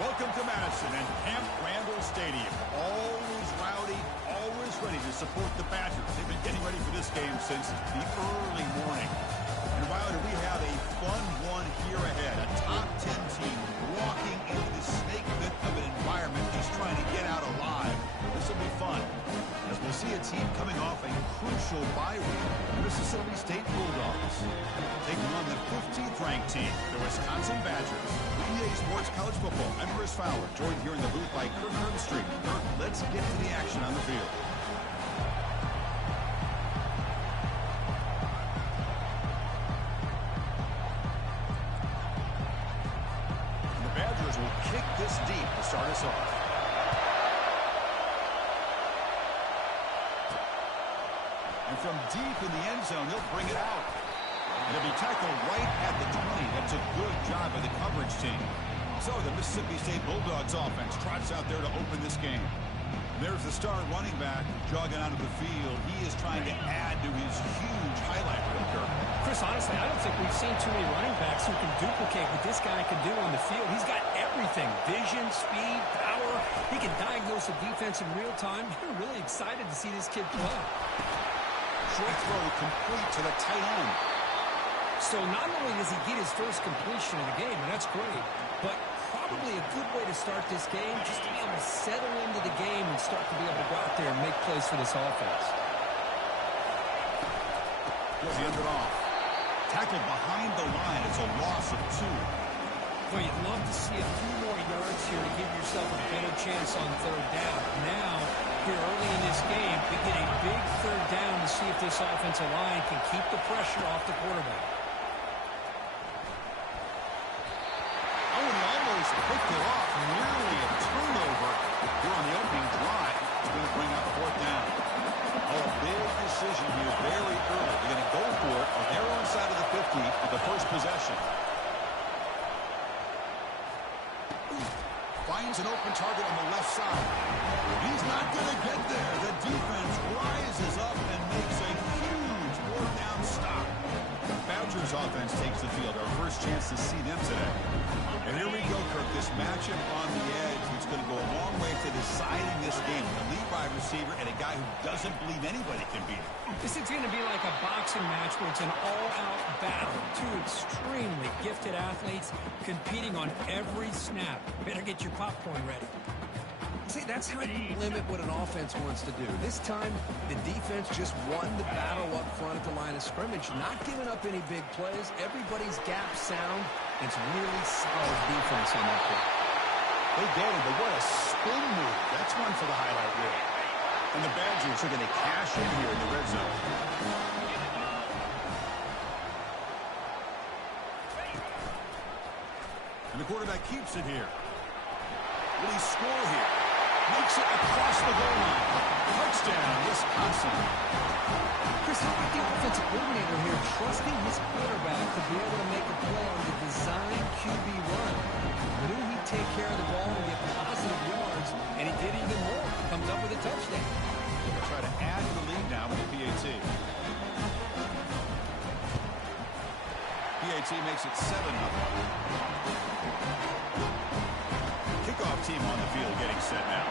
Welcome to Madison and Camp Randall Stadium. Always rowdy, always ready to support the Badgers. They've been getting ready for this game since the early morning. And Wilder, we have a fun one here ahead. A top 10 team walking into the snake pit of an environment just trying to get out alive. This will be fun, as we'll see a team coming off a crucial bye week, the Mississippi State Bulldogs, taking on the 15th ranked team, the Wisconsin Badgers. EA Sports College Football. I'm Chris Fowler, joined here in the booth by Kirk Herbstreit. Kirk, let's get to the action on the field. And the Badgers will kick this deep to start us off. And from deep in the end zone, he'll bring it out. And he'll be tackled right at the 20. That's a good job by the coverage team. So the Mississippi State Bulldogs offense trots out there to open this game. There's the star running back jogging out of the field. He is trying to add to his huge highlight reel. Chris, honestly, I don't think we've seen too many running backs who can duplicate what this guy can do on the field. He's got everything. Vision, speed, power. He can diagnose a defense in real time. You're really excited to see this kid play. Short throw complete to the tight end. So not only does he get his first completion of the game, and that's great, but probably a good way to start this game, just to be able to settle into the game and start to be able to go out there and make plays for this offense. He'll hand it off. Tackled behind the line. It's a loss of 2. Well, you'd love to see a few more yards here to give yourself a better chance on third down. Now, here early in this game, we get a big third down to see if this offensive line can keep the pressure off the quarterback. Oh, and he almost picked it off. Nearly a turnover here on the opening drive. He's going to bring up 4th down. Oh, a big decision here very early. They're going to go for it on their own side of the 50 with the first possession. Finds an open target on the left side. He's not going to get there. The defense rises up and makes a huge 4th down stop. The Badgers offense takes the field. Our first chance to see them today. And here we go, Kirk. This matchup on the edge is going to go a long way to deciding this game. A lead wide receiver and a guy who doesn't believe anybody can beat him. This is going to be like a boxing match where it's an all-out battle. Two extremely gifted athletes competing on every snap. Better get your popcorn ready. See, that's how you limit what an offense wants to do. This time, the defense just won the battle up front at the line of scrimmage, not giving up any big plays. Everybody's gap sound. It's really solid defense on that play. They get it, but what a spin move. That's one for the highlight reel. And the Badgers are going to cash in here in the red zone. And the quarterback keeps it here. Will he score here? Makes it across the goal line. Touchdown, Wisconsin. Chris, how about the offensive coordinator here trusting his quarterback to be able to make a play on the design QB run? Knew he'd take care of the ball and get positive yards, and he did even more. Comes up with a touchdown. They'll try to add to the lead now with the PAT. PAT makes it 7-0. Kickoff team on the field getting set now.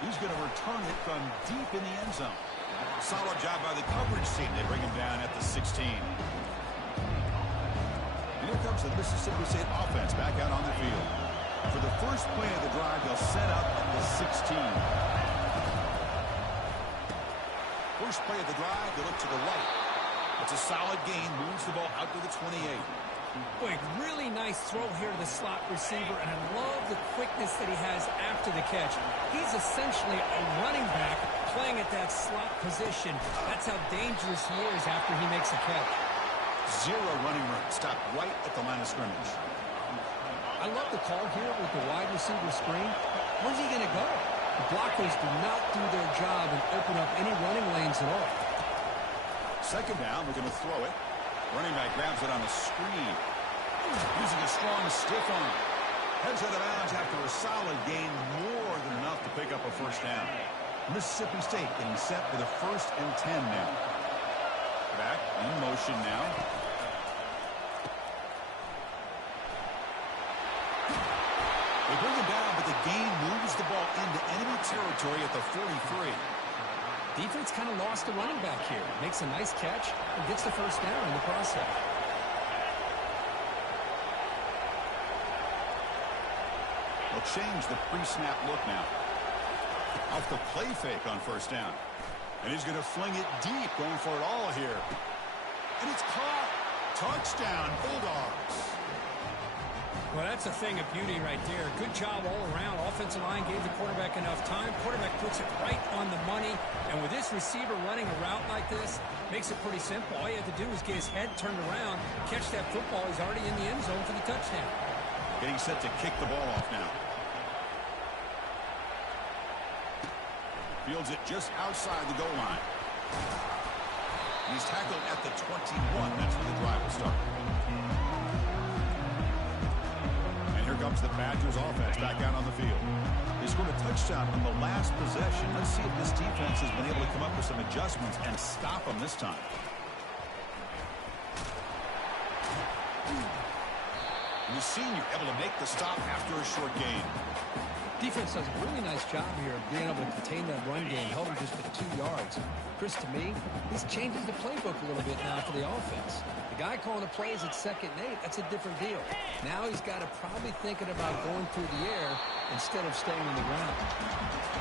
He's going to return it from deep in the end zone. Solid job by the coverage team. They bring him down at the 16. And here comes the Mississippi State offense back out on the field. For the first play of the drive, they'll set up at the 16. First play of the drive, they look to the right. It's a solid gain, moves the ball out to the 28. Boy, really nice throw here to the slot receiver, and I love the quickness that he has after the catch. He's essentially a running back playing at that slot position. That's how dangerous he is after he makes a catch. 0 running room, stopped right at the line of scrimmage. I love the call here with the wide receiver screen. Where's he going to go? The blockers do not do their job and open up any running lanes at all. Second down, we're going to throw it. Running back grabs it on a screen. Using a strong stiff arm. Heads out of bounds after a solid gain, more than enough to pick up a first down. Mississippi State getting set for the 1st and 10 now. Back in motion now. They bring him down, but the gain moves the ball into enemy territory at the 43. Defense kind of lost the running back here. Makes a nice catch and gets the first down in the process. They'll change the pre-snap look now. Off the play fake on first down. And he's going to fling it deep, going for it all here. And it's caught. Touchdown, Bulldogs. Well, that's a thing of beauty right there. Good job all around. Offensive line gave the quarterback enough time. Quarterback puts it right on the money. And with this receiver running a route like this, makes it pretty simple. All you have to do is get his head turned around, catch that football. He's already in the end zone for the touchdown. Getting set to kick the ball off now. Fields it just outside the goal line. He's tackled at the 21. That's where the drive will start. And here comes the Badgers offense back out on the field. They scored a touchdown on the last possession. Let's see if this defense has been able to come up with some adjustments and stop them this time. And the senior able to make the stop after a short gain. Defense does a really nice job here of being able to contain that run game, held him just at 2 yards. Chris, to me, this changes the playbook a little bit now for the offense. The guy calling the plays at 2nd and 8, that's a different deal. Now he's got to probably thinking about going through the air instead of staying on the ground.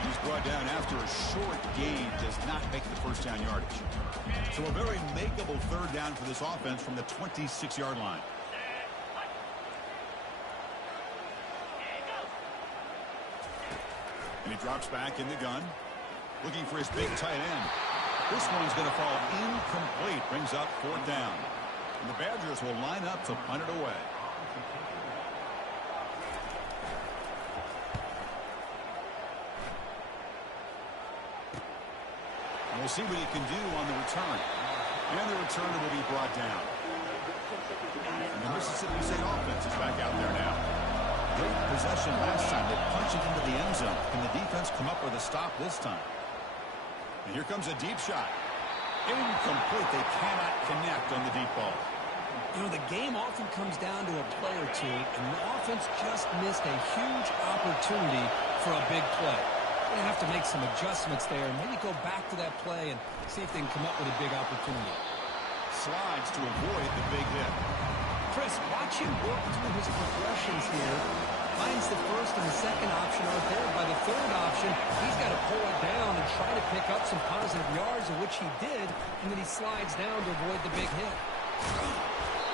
He's brought down after a short gain, does not make the first down yardage. So a very makeable third down for this offense from the 26-yard line. And he drops back in the gun, looking for his big tight end. This one's going to fall incomplete, brings up 4th down. And the Badgers will line up to punt it away. And we'll see what he can do on the return. And the returner will be brought down. And the Mississippi State offense is back out there now. Great possession last time. They punched it into the end zone. Can the defense come up with a stop this time? And here comes a deep shot. Incomplete. They cannot connect on the deep ball. You know, the game often comes down to a play or two, and the offense just missed a huge opportunity for a big play. They have to make some adjustments there, and maybe go back to that play and see if they can come up with a big opportunity. Slides to avoid the big hit. Chris, watch him work through his progressions here. Finds the first and the second option aren't there. By the third option, he's got to pull it down and try to pick up some positive yards, of which he did, and then he slides down to avoid the big hit.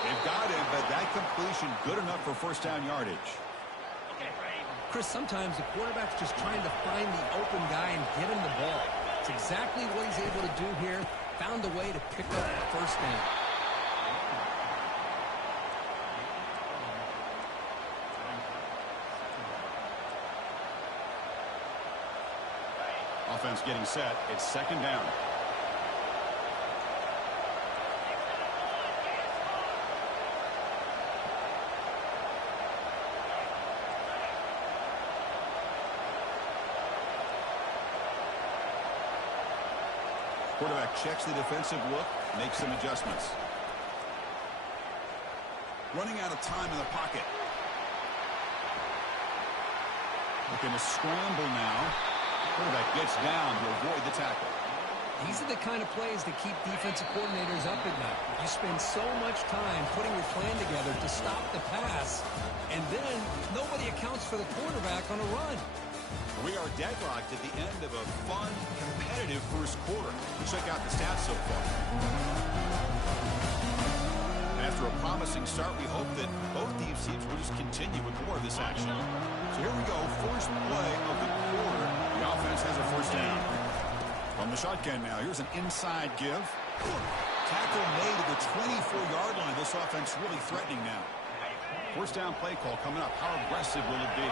They've got him, but that completion good enough for first down yardage. Chris, sometimes the quarterback's just trying to find the open guy and get him the ball. It's exactly what he's able to do here. Found a way to pick up the first down. Offense getting set. It's 2nd down. Quarterback checks the defensive look, makes some adjustments. Running out of time in the pocket. Looking to scramble now. Quarterback gets down to avoid the tackle. These are the kind of plays that keep defensive coordinators up at night. You spend so much time putting your plan together to stop the pass, and then nobody accounts for the quarterback on a run. We are deadlocked at the end of a fun, competitive first quarter. Check out the stats so far. After a promising start, we hope that both these teams will just continue with more of this action. So here we go, first play of the quarter. The offense has a first down. From the shotgun now, here's an inside give. Tackle made at the 24-yard line. This offense really threatening now. First down play call coming up. How aggressive will it be?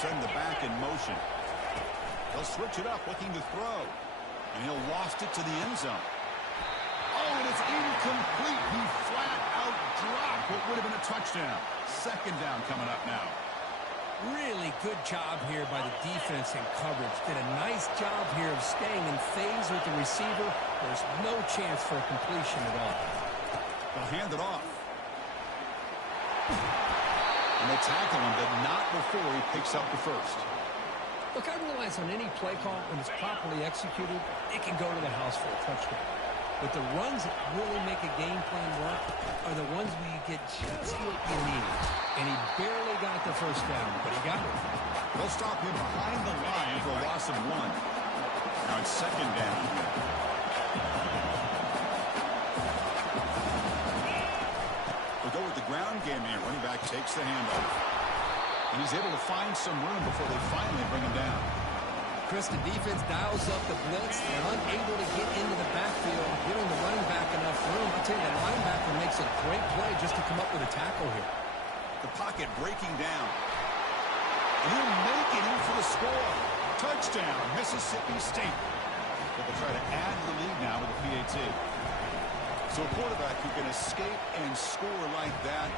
Send the back in motion. They'll switch it up, looking to throw. And he'll loft it to the end zone. Oh, and it's incomplete. He flat out dropped what would have been a touchdown. 2nd down coming up now. Really good job here by the defense in coverage. Did a nice job here of staying in phase with the receiver. There's no chance for a completion at all. They'll hand it off. And they tackle him, but not before he picks up the first. Look, I realize on any play call, when it's properly executed, it can go to the house for a touchdown. But the runs that really make a game plan work are the ones where you get just what you need. And he barely got the first down, but he got it. They'll stop him behind the line for a loss of 1. Now it's second down. We'll go with the ground game here. Running back takes the handoff. And he's able to find some room before they finally bring him down. Chris, the defense dials up the blitz. They're unable to get into the backfield, giving the running back enough room. I'll tell you, that linebacker makes a great play just to come up with a tackle here. The pocket breaking down. And he'll make it in for the score. Touchdown, Mississippi State. But they'll try to add to the lead now with a PAT. So a quarterback who can escape and score like that,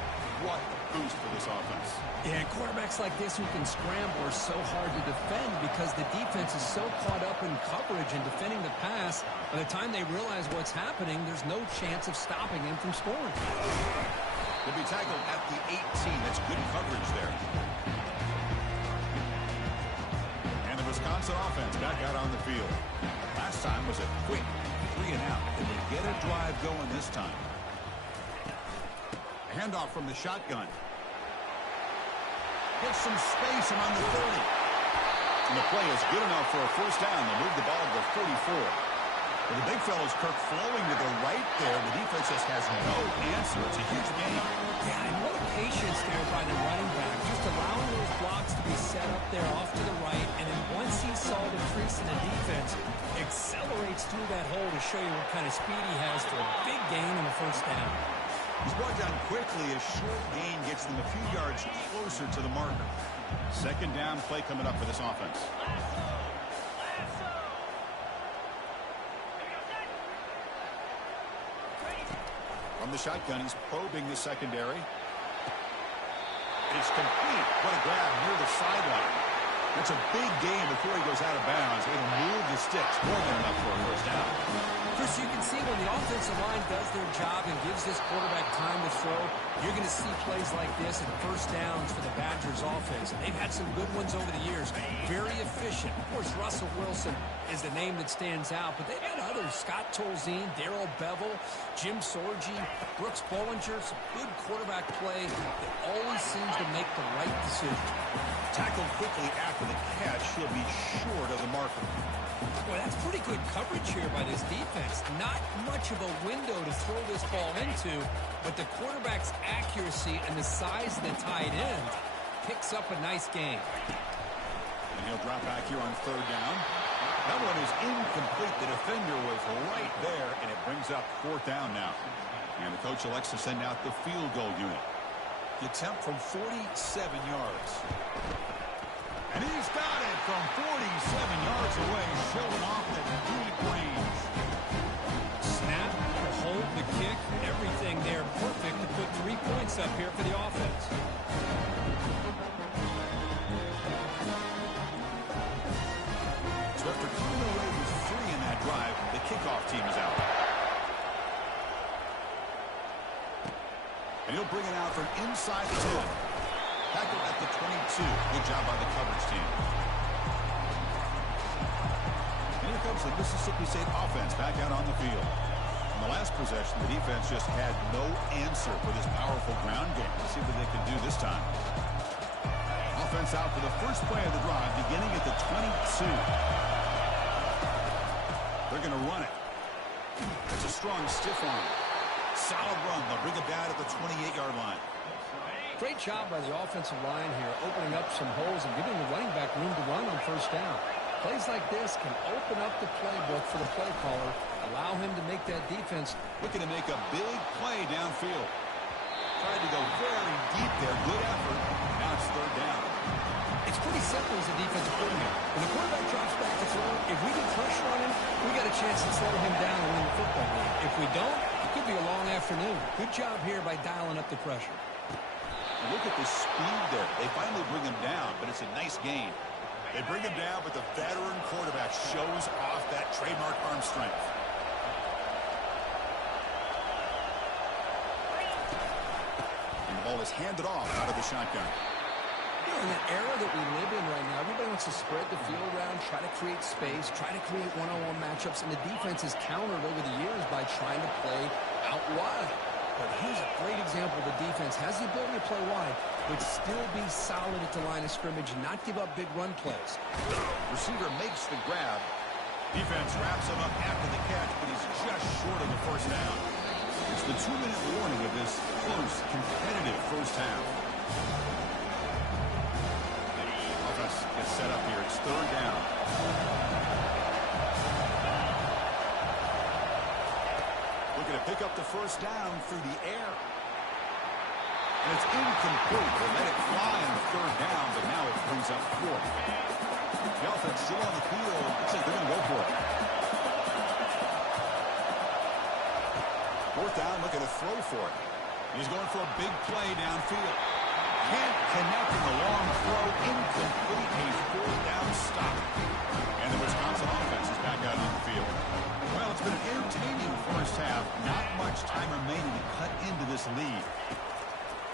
what a boost for this offense. Yeah, quarterbacks like this who can scramble are so hard to defend because the defense is so caught up in coverage and defending the pass. By the time they realize what's happening, there's no chance of stopping him from scoring. He'll be tackled at the 18. That's good coverage there. And the Wisconsin offense back out on the field. Last time was a quick 3 and out. And they get a drive going this time. A handoff from the shotgun. Gets some space around the 30. And the play is good enough for a first down. They'll move the ball to the 44. Well, the big fellow's Kirk flowing to the right there. The defense just has no answer. It's a huge game. Yeah, and what a patience there by the running back. Just allowing those blocks to be set up there off to the right. And then once he saw the crease in the defense, accelerates through that hole to show you what kind of speed he has for a big gain in the first down. He's brought down quickly. A short gain gets them a few yards closer to the marker. Second down play coming up for this offense. From the shotgun, he's probing the secondary. It's complete. What a grab near the sideline. That's a big gain before he goes out of bounds. It'll move the sticks more than enough for a first down. Chris, you can see when the offensive line does their job and gives this quarterback time to throw, you're going to see plays like this and first downs for the Badgers offense. They've had some good ones over the years. Very efficient. Of course, Russell Wilson is the name that stands out, but they've had others. Scott Tolzien, Darrell Bevel, Jim Sorgi, Brooks Bollinger. Some good quarterback play that always seems to make the right decision. Tackled quickly after the catch. He'll be short of the marker. Boy, that's pretty good coverage here by this defense. Not much of a window to throw this ball into, but the quarterback's accuracy and the size of the tight end picks up a nice game. And he'll drop back here on third down. That one is incomplete. The defender was right there, and it brings up fourth down now. And the coach elects to send out the field goal unit. The attempt from 47 yards. And he's got it from 47 yards away, showing off the deep range. Snap, the hold, the kick, everything there perfect to put 3 points up here for the offense. So after coming away with 3 in that drive, the kickoff team is out. And he'll bring it out from inside the 10. Tackled at the 22. Good job by the coverage team. And here comes the Mississippi State offense back out on the field. In the last possession, the defense just had no answer for this powerful ground game. Let's see what they can do this time. Offense out for the first play of the drive, beginning at the 22. They're going to run it. It's a strong stiff arm. Solid run. They'll bring it down at the 28-yard line. Great job by the offensive line here, opening up some holes and giving the running back room to run on first down. Plays like this can open up the playbook for the play caller, allow him to make that defense. Looking to make a big play downfield. Tried to go very deep there. Good effort. Now it's third down. It's pretty simple as a defensive coordinator. When the quarterback drops back to throw, if we get pressure on him, we got a chance to slow him down and win the football game. If we don't, it could be a long afternoon. Good job here by dialing up the pressure. Look at the speed there. They finally bring him down, but it's a nice gain. They bring him down, but the veteran quarterback shows off that trademark arm strength. And the ball football is handed off out of the shotgun. In the era that we live in right now, everybody wants to spread the field around, try to create space, try to create one-on-one matchups, and the defense has countered over the years by trying to play out wide. But here's a great example. The defense has the ability to play wide, but still be solid at the line of scrimmage and not give up big run plays. Receiver makes the grab. Defense wraps him up after the catch, but he's just short of the first down. It's the 2-minute warning of this close, competitive first half. Gets set up here. It's third down. Looking to pick up the first down through the air. And it's incomplete. They let it fly on the third down, but now it brings up fourth. The offense still on the field. Looks like they're going to go for it. Fourth down, looking to throw for it. He's going for a big play downfield. Can't connect in the long throw. Incomplete. A fourth down stop. And the Wisconsin offense is back out on the field. Well, it's been an entertaining first half. Not much time remaining to cut into this lead.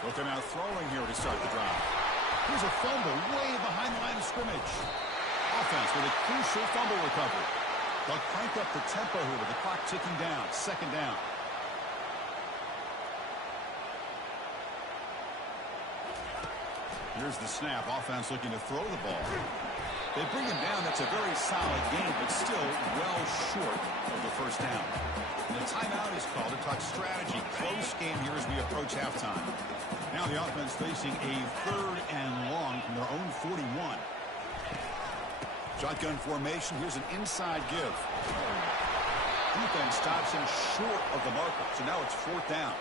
Looking out throwing here to start the drive. Here's a fumble way behind the line of scrimmage. Offense with a crucial fumble recovery. They'll crank up the tempo here with the clock ticking down. Second down. Here's the snap. Offense looking to throw the ball. They bring him down. That's a very solid game, but still well short of the first down. And the timeout is called to talk strategy. Close game here as we approach halftime. Now the offense facing a third and long from their own 41. Shotgun formation. Here's an inside give. Defense stops him short of the marker. So now it's fourth down.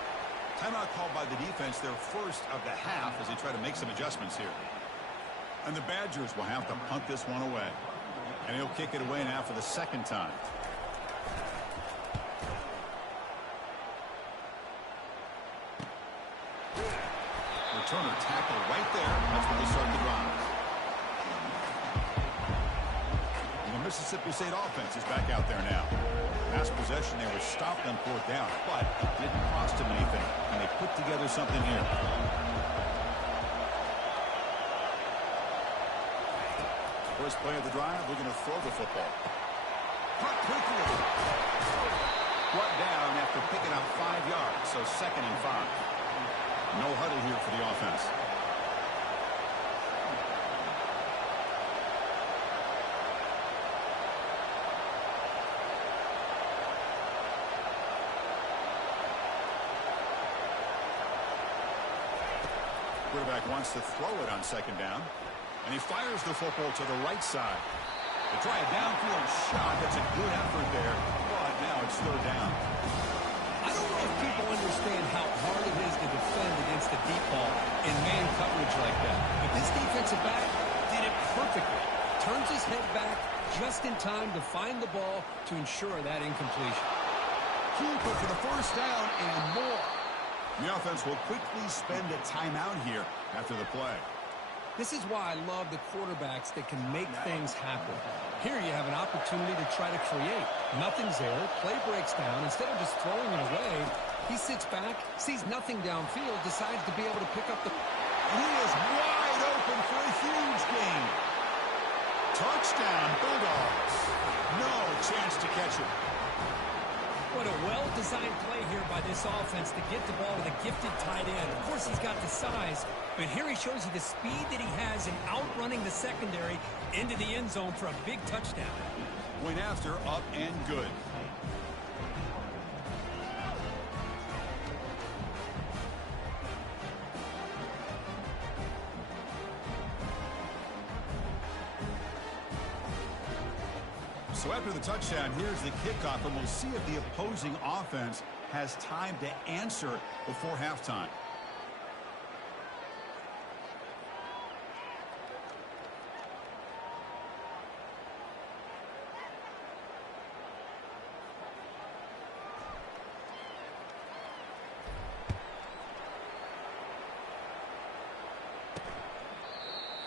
Timeout called by the defense, their first of the half as they try to make some adjustments here. And the Badgers will have to punt this one away. And he'll kick it away now for the second time. Returner tackle right there. That's where they start the drive. And the Mississippi State offense is back out there now. Last possession, they were stopped on fourth down, but it didn't cost them anything, and they put together something here. First play of the drive, we're going to throw the football. Caught quickly. Brought down after picking up 5 yards, so second and 5. No huddle here for the offense. Quarterback wants to throw it on second down. And he fires the football to the right side. They try a downfield shot. That's a good effort there. But now it's third down. I don't know if people understand how hard it is to defend against the deep ball in man coverage like that. But this defensive back did it perfectly. Turns his head back just in time to find the ball to ensure that incompletion. Keeper for the first down and more. The offense will quickly spend a timeout here after the play. This is why I love the quarterbacks that can make things happen. Here you have an opportunity to try to create. Nothing's there. Play breaks down. Instead of just throwing it away, he sits back, sees nothing downfield, decides to be able to pick up the... He is wide open for a huge gain. Touchdown, Bulldogs. No chance to catch it. What a well-designed play here by this offense to get the ball to the gifted tight end. Of course, he's got the size, but here he shows you the speed that he has in outrunning the secondary into the end zone for a big touchdown. Went after, up and good. So after the touchdown, here's the kickoff, and we'll see if the opposing offense has time to answer before halftime.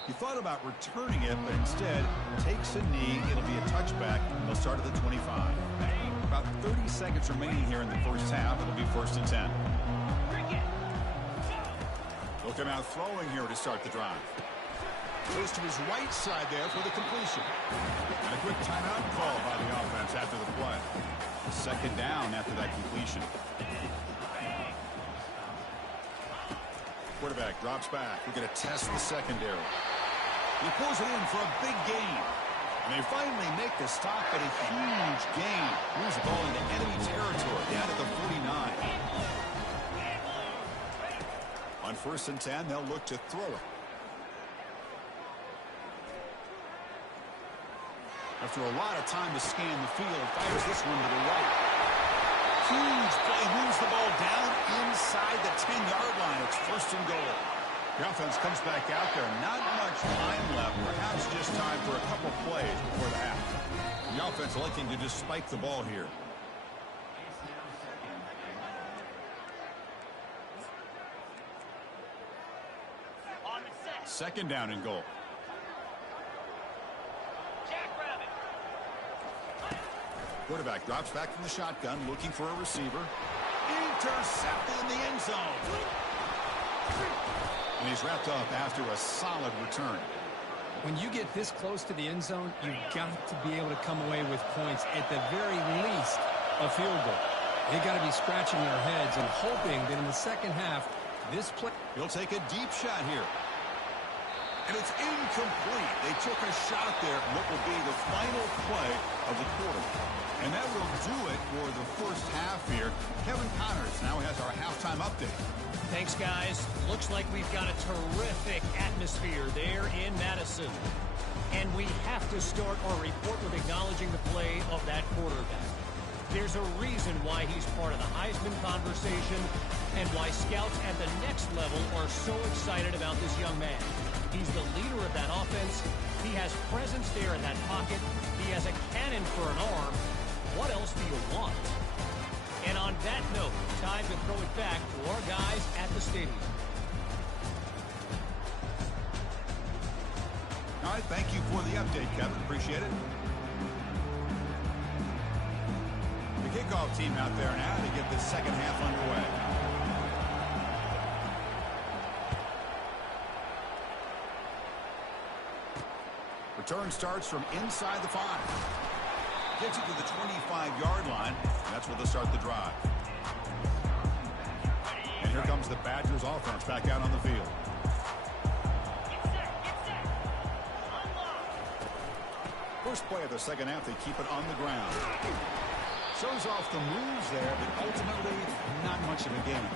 He thought about returning it, but instead takes a knee. It'll be a touchback. They'll start at the 25. About 30 seconds remaining here in the first half. It'll be 1st and 10. They'll come out throwing here to start the drive. Goes to his right side there for the completion. And a quick timeout call by the offense after the play. Second down after that completion. Quarterback drops back. We're going to test the secondary. He pulls it in for a big gain. And they finally make the stop, but a huge gain. Moves the ball into enemy territory, down at the 49. On 1st and 10, they'll look to throw it. After a lot of time to scan the field, fires this one to the right. Huge play, moves the ball down inside the 10-yard line. It's 1st and goal. The offense comes back out there. Not much time left. Perhaps just time for a couple plays before the half. The offense looking to just spike the ball here. Second down and goal. Quarterback drops back from the shotgun, looking for a receiver. Intercepted in the end zone. And he's wrapped up after a solid return. When you get this close to the end zone, you've got to be able to come away with points, at the very least a field goal. They've got to be scratching their heads and hoping that in the second half, this play... He'll take a deep shot here. And it's incomplete. They took a shot there in what will be the final play of the quarter. And that will do it for the first half here. Kevin Connors now has our halftime update. Thanks, guys. Looks like we've got a terrific atmosphere there in Madison. And we have to start our report with acknowledging the play of that quarterback. There's a reason why he's part of the Heisman conversation and why scouts at the next level are so excited about this young man. He's the leader of that offense. He has presence there in that pocket. He has a cannon for an arm. What else do you want? And on that note, time to throw it back to our guys at the stadium. All right, thank you for the update, Kevin. Appreciate it. The kickoff team out there now to get the second half underway. Return starts from inside the 5. Gets it to the 25-yard line. That's where they'll start the drive. And here comes the Badgers offense back out on the field. First play of the second half, they keep it on the ground. Shows off the moves there, but ultimately not much of a game.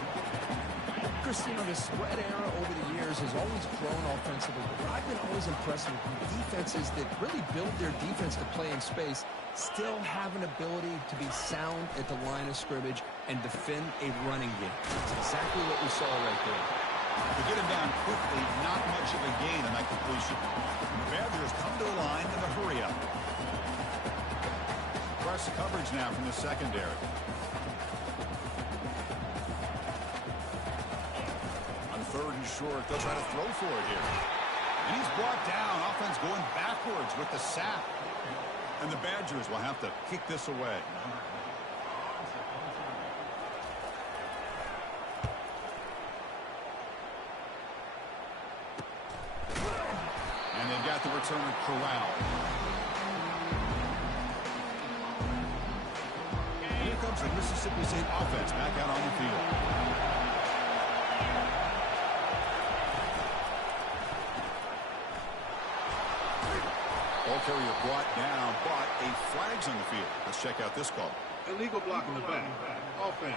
Christine, the spread era over the years has always grown offensively, but I've been always impressed with defenses that really build their defense to play in space, still have an ability to be sound at the line of scrimmage and defend a running game. That's exactly what we saw right there. To get him down quickly, not much of a gain on that completion. And the Badgers come to the line in a hurry up. Press coverage now from the secondary. On 3rd and short, they'll try to throw for it here. And he's brought down. Offense going backwards with the sack. And the Badgers will have to kick this away. And they've got the returner corralled. Here comes the Mississippi State offense back out on the field. Ball carrier brought down, but a flag's on the field. Let's check out this call. Illegal block in the back. Offense.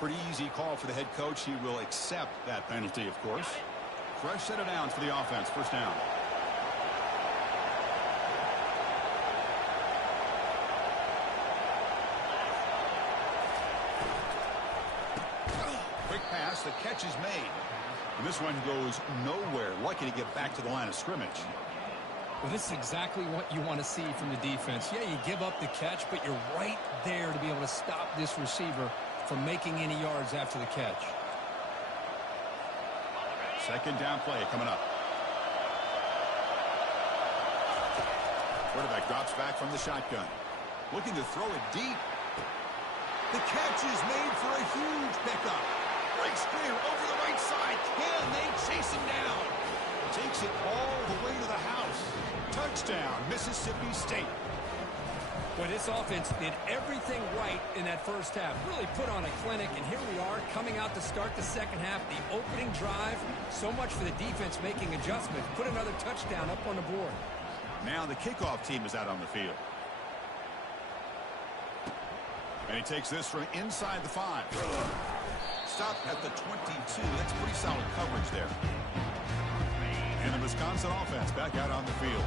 Pretty easy call for the head coach. He will accept that penalty, of course. Fresh set of downs for the offense. First down. Quick pass. The catch is made. And this one goes nowhere. Lucky to get back to the line of scrimmage. Well, this is exactly what you want to see from the defense. Yeah, you give up the catch, but you're right there to be able to stop this receiver from making any yards after the catch. Second down play coming up. Quarterback drops back from the shotgun. Looking to throw it deep. The catch is made for a huge pickup. Breaks clear over the right side. Can they chase him down? Takes it all the way to the house. Touchdown, Mississippi State. Well, this offense did everything right in that first half. Really put on a clinic, and here we are coming out to start the second half. The opening drive, so much for the defense making adjustments. Put another touchdown up on the board. Now the kickoff team is out on the field. And he takes this from inside the 5. Stop at the 22. That's pretty solid coverage there. And the Wisconsin offense back out on the field.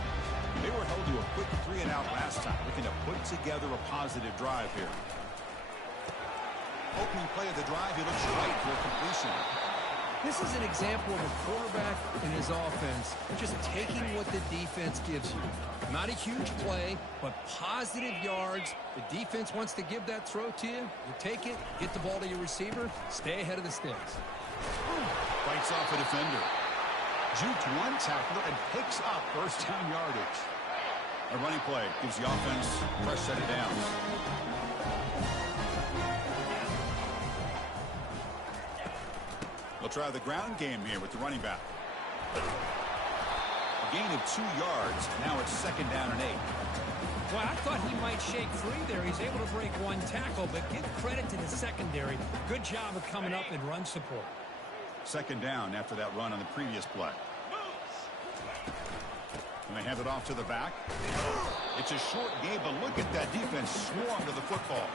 They were held to a quick 3-and-out last time, looking to put together a positive drive here. Opening play of the drive, he looks right for a completion. This is an example of a quarterback and his offense just taking what the defense gives you. Not a huge play, but positive yards. The defense wants to give that throw to you. You take it, get the ball to your receiver, stay ahead of the sticks. Fights off a defender. Juked one tackler and picks up first down yardage. A running play gives the offense a fresh set of downs. They'll try the ground game here with the running back. A gain of 2 yards. Now it's 2nd down and 8. Well, I thought he might shake free there. He's able to break one tackle, but give credit to the secondary. Good job of coming up in run support. 2nd down after that run on the previous play. And they hand it off to the back. It's a short game, but look at that defense swarm to the football.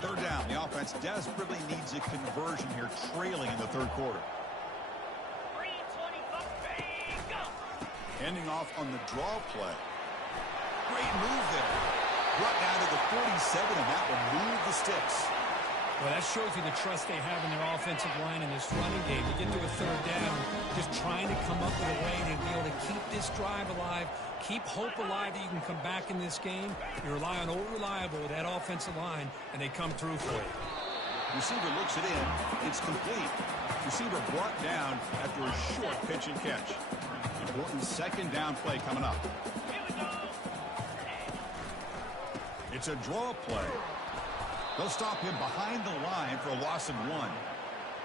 Third down. The offense desperately needs a conversion here, trailing in the third quarter. Ending off on the draw play. Great move there. Brought down to the 47, and that will move the sticks. Well, that shows you the trust they have in their offensive line in this running game. You get to a third down, just trying to come up with a way to be able to keep this drive alive, keep hope alive that you can come back in this game. You rely on Old Reliable with that offensive line, and they come through for you. Receiver looks it in. It's complete. Receiver brought down after a short pitch and catch. Important 2nd down play coming up. It's a draw play. They'll stop him behind the line for a loss of 1.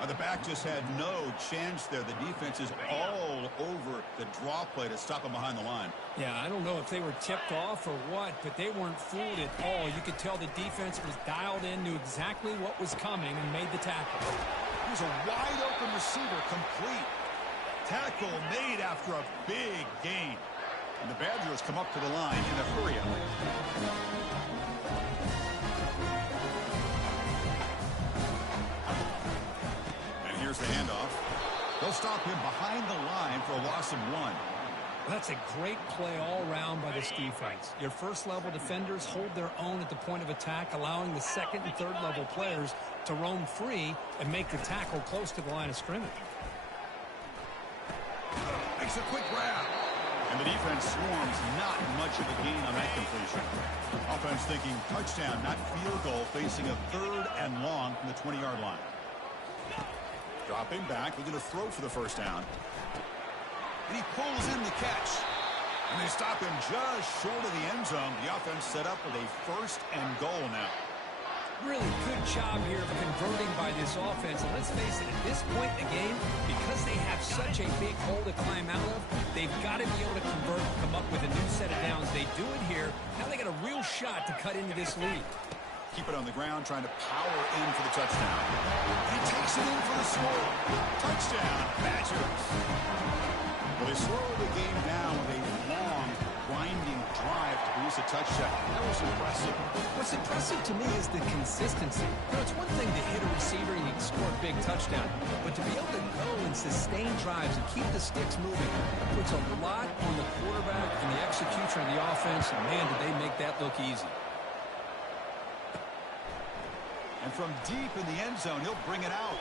The back just had no chance there. The defense is all over the draw play to stop him behind the line. Yeah, I don't know if they were tipped off or what, but they weren't fooled at all. You could tell the defense was dialed in, knew exactly what was coming, and made the tackle. Here's a wide-open receiver complete. Tackle made after a big gain. And the Badgers come up to the line in a hurry-up. Here's the handoff. They'll stop him behind the line for a loss of 1. That's a great play all around by this defense. Your first-level defenders hold their own at the point of attack, allowing the second and third-level players to roam free and make the tackle close to the line of scrimmage. Makes a quick grab. And the defense swarms. Not much of a gain on that completion. Offense thinking touchdown, not field goal, facing a 3rd and long from the 20-yard line. Dropping back, looking to throw for the first down. And he pulls in the catch. And they stop him just short of the end zone. The offense set up with a 1st and goal now. Really good job here of converting by this offense. And let's face it, at this point in the game, because they have such a big hole to climb out of, they've got to be able to convert, come up with a new set of downs. They do it here. Now they got a real shot to cut into this lead. Keep it on the ground, trying to power in for the touchdown. He takes it in for the score. Touchdown, Badgers. Well, they slow the game down with a long, grinding drive to produce a touchdown. That was impressive. What's impressive to me is the consistency. You know, it's one thing to hit a receiver and you can score a big touchdown, but to be able to go and sustain drives and keep the sticks moving puts a lot on the quarterback and the execution of the offense, and man, did they make that look easy. And from deep in the end zone, he'll bring it out.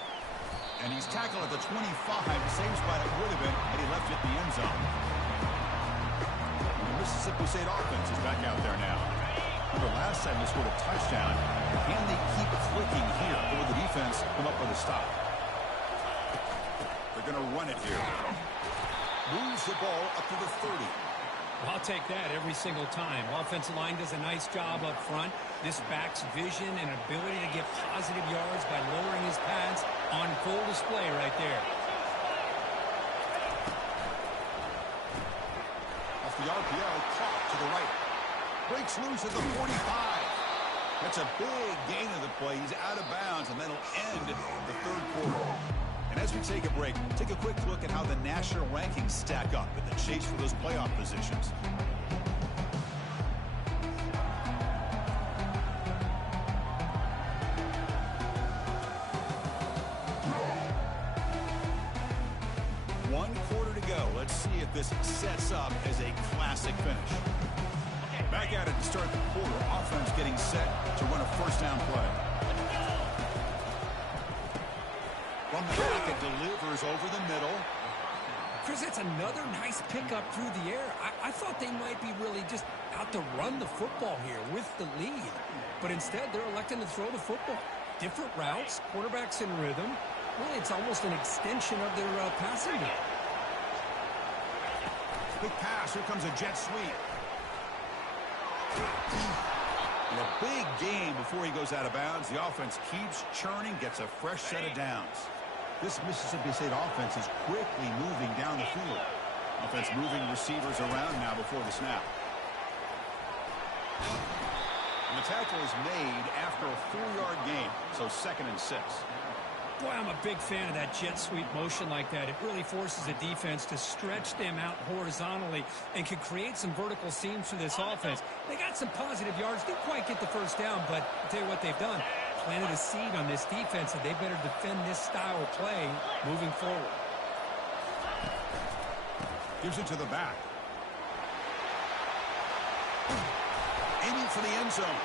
And he's tackled at the 25. Same spot it would have been had he left it in the end zone. The Mississippi State offense is back out there now. Remember, last time they scored a touchdown. Can they keep clicking here? Or will the defense come up with a stop? They're going to run it here. Moves the ball up to the 30. I'll take that every single time. Offensive line does a nice job up front. This back's vision and ability to get positive yards by lowering his pads on full display right there. Off the RPO, caught to the right. Breaks loose at the 45. That's a big gain of the play. He's out of bounds, and that'll end the third quarter. And as we take a break, take a quick look at how the national rankings stack up in the chase for those playoff positions. One quarter to go. Let's see if this sets up as a classic finish. Back at it to start the quarter. Offense getting set to run a first down play. From the back, it delivers over the middle. Chris, that's another nice pickup through the air. I thought they might be really just out to run the football here with the lead. But instead, they're electing to throw the football. Different routes, quarterbacks in rhythm. Really, it's almost an extension of their passing game. Big pass. Here comes a jet sweep. And a big gain before he goes out of bounds. The offense keeps churning, gets a fresh set of downs. This Mississippi State offense is quickly moving down the field. Offense moving receivers around now before the snap. And the tackle is made after a 4-yard gain, so 2nd and 6. Boy, I'm a big fan of that jet sweep motion like that. It really forces the defense to stretch them out horizontally and can create some vertical seams for this offense. They got some positive yards. Didn't quite get the first down, but I'll tell you what they've done. Planted a seed on this defense, and they better defend this style of play moving forward. Gives it to the back. Aiming for the end zone.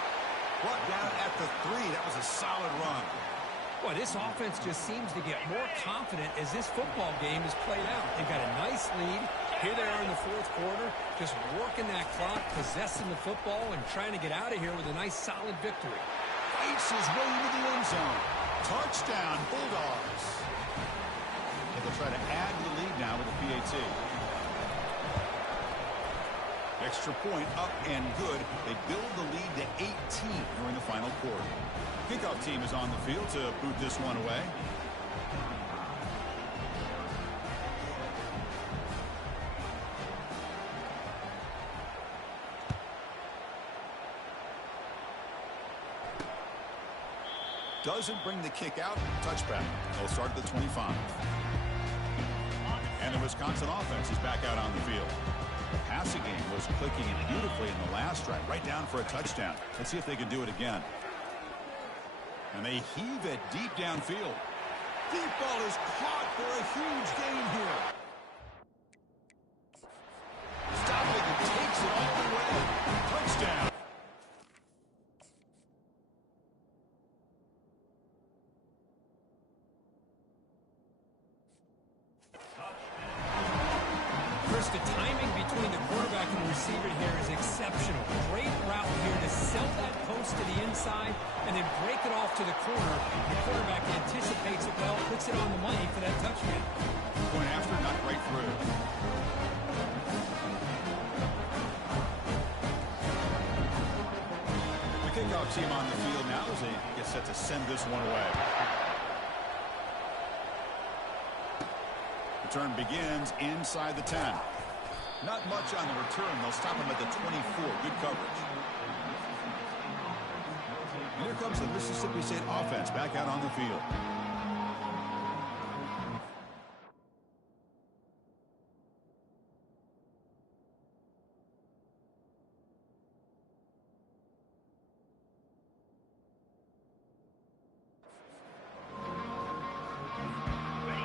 Brought down at the 3. That was a solid run. Boy, this offense just seems to get more confident as this football game is played out. They've got a nice lead. Here they are in the fourth quarter, just working that clock, possessing the football, and trying to get out of here with a nice, solid victory. Fights his way into the end zone. Touchdown, Bulldogs. And they'll try to add to the lead now with the PAT. Extra point up and good. They build the lead to 18 during the final quarter. Kickoff team is on the field to boot this one away. Doesn't bring the kick out. Touchback. They'll start at the 25. And the Wisconsin offense is back out on the field. The passing game was clicking in beautifully in the last drive, right down for a touchdown. Let's see if they can do it again. And they heave it deep downfield. Deep ball is caught for a huge gain here. Stopping and takes it all the way. Touchdown. Chris, the timing between the quarterback and the receiver here is exceptional. Great route here to sell that post to the inside and then break it off to the corner. The quarterback anticipates it well, puts it on the money for that touchdown. Going after, not right through. The kickoff team on the field now as they get set to send this one away. Return begins inside the 10. Not much on the return. They'll stop him at the 24. Good coverage. And here comes the Mississippi State offense back out on the field.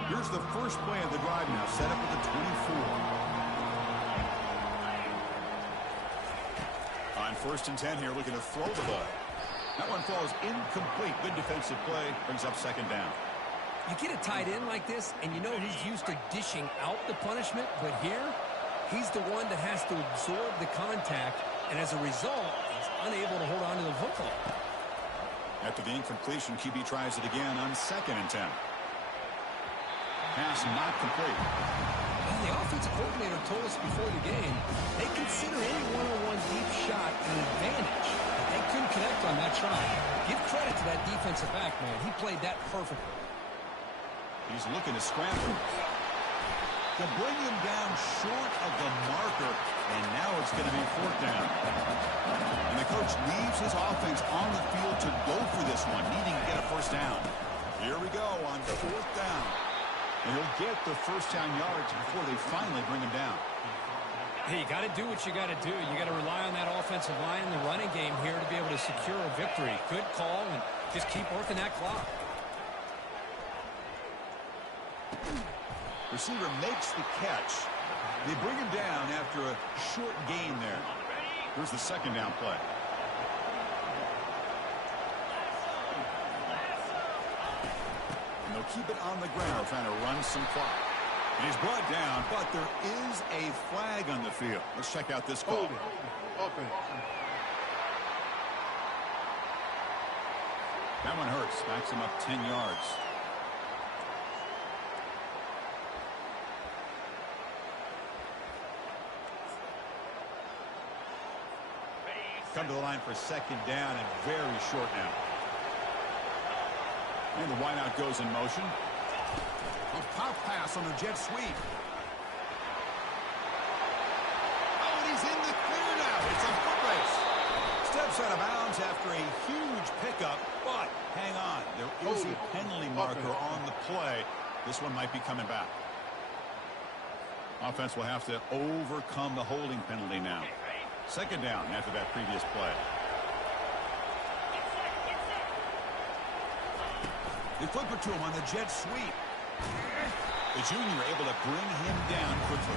Here's the first play of the drive now, set up at the 24. On 1st and 10 here, looking to throw the ball. That one falls incomplete. Good defensive play, brings up 2nd down. You get a tight end like this, and you know he's used to dishing out the punishment, but here, he's the one that has to absorb the contact, and as a result, he's unable to hold on to the football. After the incompletion, QB tries it again on 2nd and 10. Pass not complete. The offensive coordinator told us before the game they consider any one-on-one deep shot an advantage. But they couldn't connect on that try. Give credit to that defensive back, man. He played that perfectly. He's looking to scramble. To bring him down short of the marker, and now it's going to be fourth down. And the coach leaves his offense on the field to go for this one, needing to get a first down. Here we go on fourth down. And he'll get the first down yards before they finally bring him down. Hey, you got to do what you got to do. You got to rely on that offensive line in the running game here to be able to secure a victory. Good call, and just keep working that clock. Receiver makes the catch. They bring him down after a short gain there. Here's the second down play. And they'll keep it on the ground, trying to run some clock. And he's brought down, but there is a flag on the field. Let's check out this call. Offense. That one hurts. Backs him up 10 yards. Come to the line for second down and very short now. And the wideout goes in motion. A pop pass on the jet sweep. Oh, and he's in the clear now. It's a foot race. Steps out of bounds after a huge pickup, but hang on. There is a penalty marker on the play. This one might be coming back. Offense will have to overcome the holding penalty now. Second down after that previous play. They flip it to him on the jet sweep. The junior able to bring him down quickly.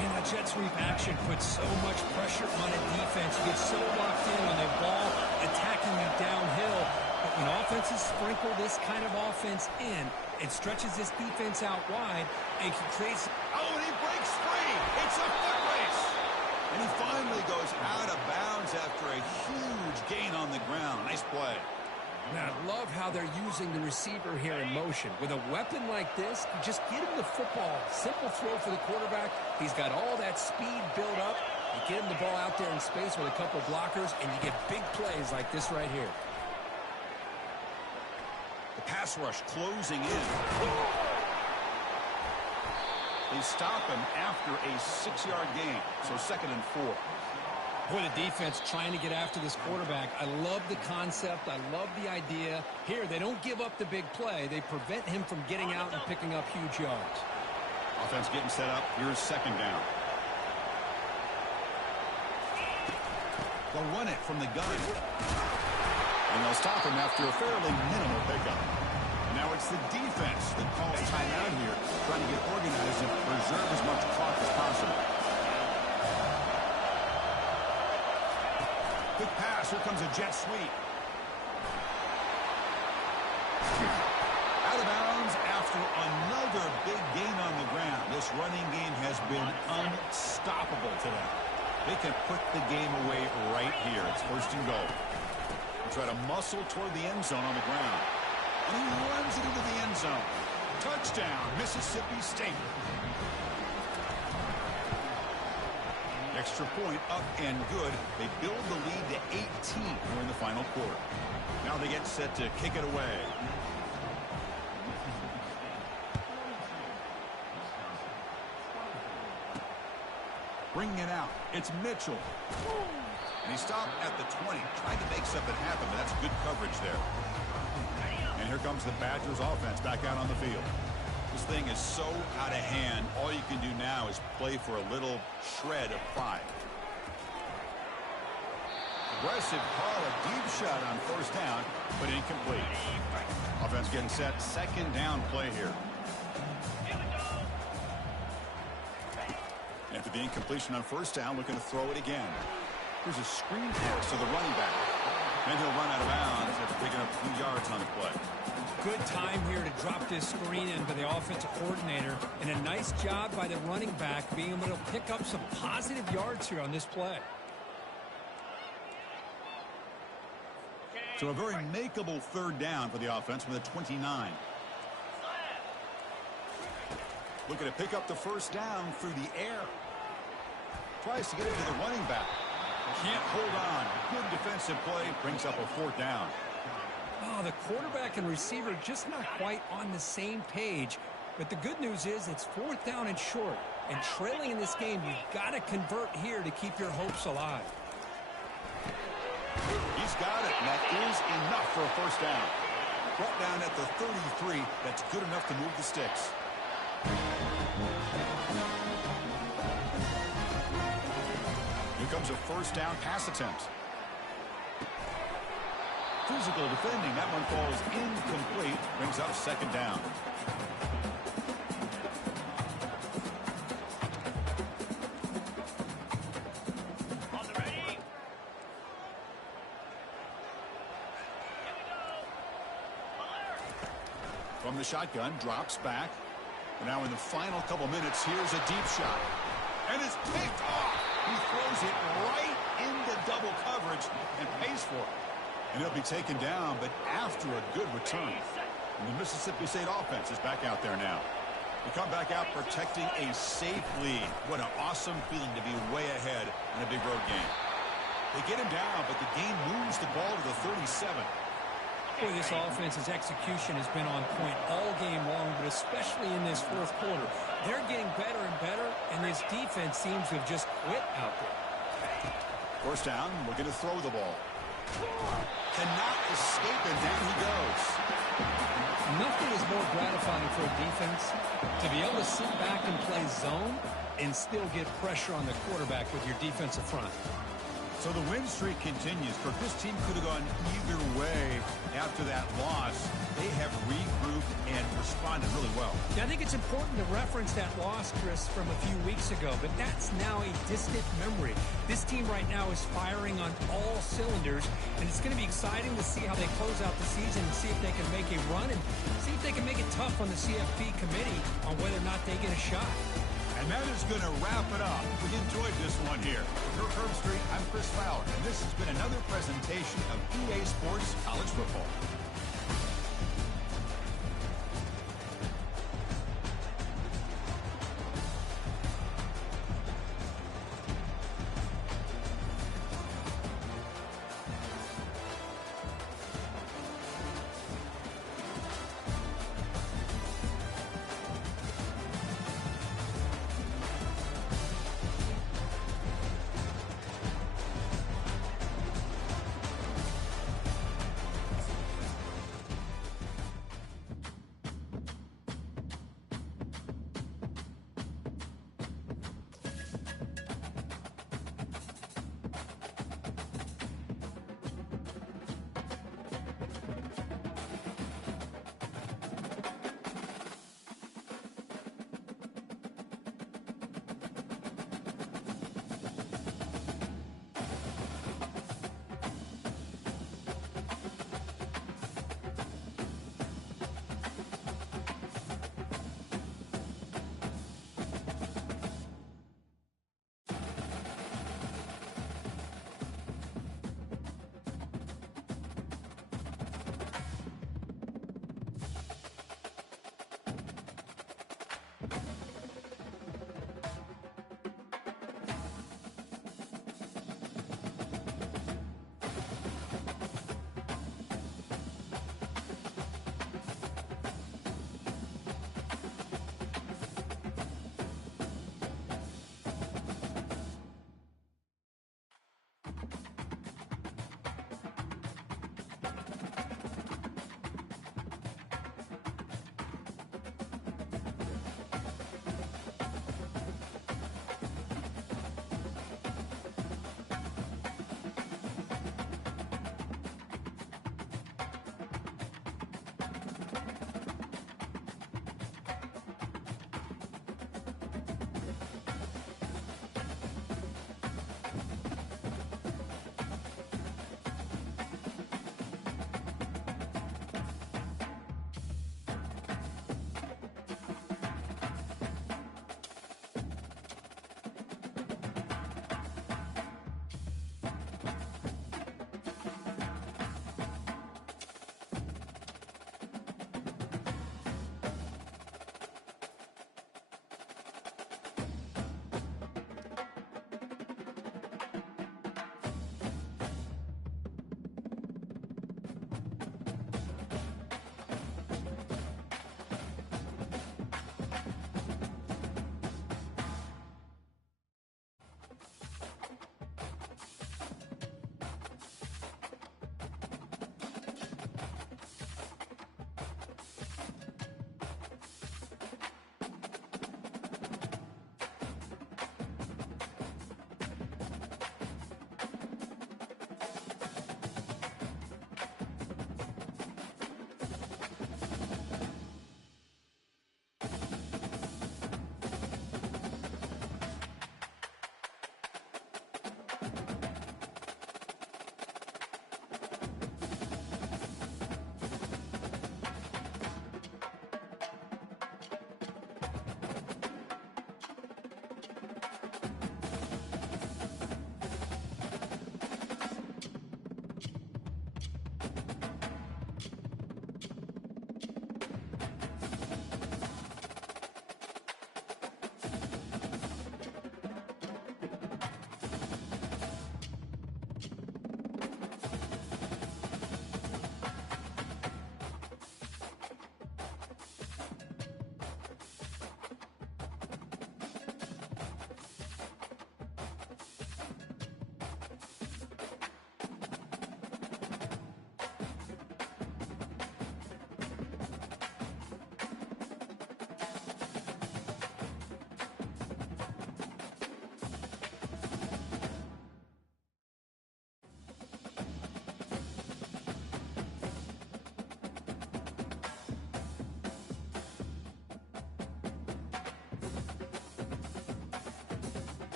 Man, that jet sweep action puts so much pressure on a defense. You get so locked in on their ball attacking you downhill. But when offenses sprinkle this kind of offense in, it stretches this defense out wide and can create... Oh, and he breaks free. It's a foot race. And he finally goes out of bounds after a huge gain on the ground. Nice play. Man, I love how they're using the receiver here in motion. With a weapon like this, you just get him the football. Simple throw for the quarterback. He's got all that speed built up. You get him the ball out there in space with a couple of blockers, and you get big plays like this right here. The pass rush closing in. They stop him after a 6-yard gain. So second and 4. Boy, the defense trying to get after this quarterback. I love the concept. I love the idea. Here, they don't give up the big play. They prevent him from getting out and picking up huge yards. Offense getting set up. Here's second down. They'll run it from the gun. And they'll stop him after a fairly minimal pickup. Now it's the defense that calls timeout here, trying to get organized and preserve as much clock as possible. Quick pass. Here comes a jet sweep. Out of bounds after another big gain on the ground. This running game has been unstoppable today. They can put the game away right here. It's first and goal. They try to muscle toward the end zone on the ground. And he runs it into the end zone. Touchdown, Mississippi State. Extra point up and good. They build the lead to 18 here in the final quarter. Now they get set to kick it away. Bringing it out. It's Mitchell. And he stopped at the 20. Tried to make something happen, but that's good coverage there. And here comes the Badgers offense back out on the field. This thing is so out of hand. All you can do now is play for a little shred of pride. Aggressive call, a deep shot on first down, but incomplete. Offense getting set. Second down play here. After the incompletion on first down, looking to throw it again. Here's a screen pass to the running back. And he'll run out of bounds after picking up a few yards on the play. Good time here to drop this screen in by the offensive coordinator. And a nice job by the running back being able to pick up some positive yards here on this play. So a very makeable third down for the offense with a 29. Looking to pick up the first down through the air. Tries to get it to the running back. Can't hold on. Good defensive play. Brings up a fourth down. Oh, the quarterback and receiver just not quite on the same page. But the good news is it's fourth down and short. And trailing in this game, you've got to convert here to keep your hopes alive. He's got it, and that is enough for a first down. Brought down at the 33. That's good enough to move the sticks. Here comes a first down pass attempt. Physical defending. That one falls incomplete. Brings up second down. From the shotgun, drops back. And now in the final couple minutes, here's a deep shot. And it's picked off. He throws it right into double coverage and pays for it. And he'll be taken down, but after a good return. And the Mississippi State offense is back out there now. They come back out protecting a safe lead. What an awesome feeling to be way ahead in a big road game. They get him down, but the game moves the ball to the 37. Boy, this offense's execution has been on point all game long, but especially in this fourth quarter. They're getting better and better, and this defense seems to have just quit out there. First down, looking to throw the ball. Cannot escape, and down he goes. Nothing is more gratifying for a defense to be able to sit back and play zone and still get pressure on the quarterback with your defensive front. So the win streak continues. But this team could have gone either way after that loss. They have regrouped and responded really well. Yeah, I think it's important to reference that loss, Chris, from a few weeks ago, but that's now a distant memory. This team right now is firing on all cylinders, and it's going to be exciting to see how they close out the season and see if they can make a run and see if they can make it tough on the CFP committee on whether or not they get a shot. And that is going to wrap it up. We enjoyed this one here. For Herb Street, I'm Chris Fowler, and this has been another presentation of EA Sports College Football.